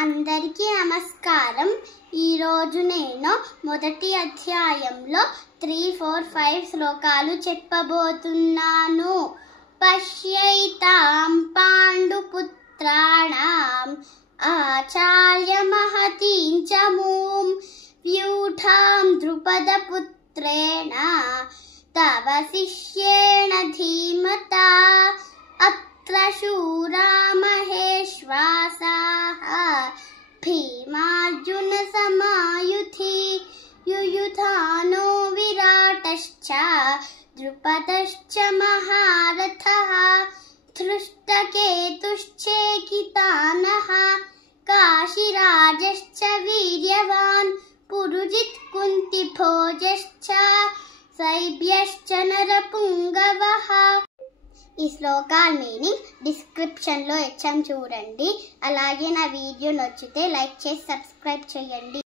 అందరికీ నమస్కారం. ఈరోజు నేను మొదటి అధ్యాయంలో 3, 4, 5 శ్లోకాలు చెప్పబోతున్నాను. పశ్యైతాం పాండుపుత్రాణం ఆచార్య మహతీం చ మూం వ్యూఢాం ద్రుపదపుత్రేణ తవ శిష్యేణ ధీమతా అత్ర శూరా మహేశ్వాసాః భీమార్జున సమాయుధి యుయుధానో విరాటశ్చ ద్రుపదశ్చ మహారథః ధృష్టకేతుశ్చేకితానః కాశీరాజశ్చ వీర్యవాన్ పురుజిత్ కుంతిభోజశ్చ శైబ్యశ్చ నరపుంగవః. ఈ శ్లోకాల మీనింగ్ డిస్క్రిప్షన్లో ఇచ్చాం చూడండి. అలాగే నా వీడియో నచ్చితే లైక్ చేసి సబ్స్క్రైబ్ చేయండి.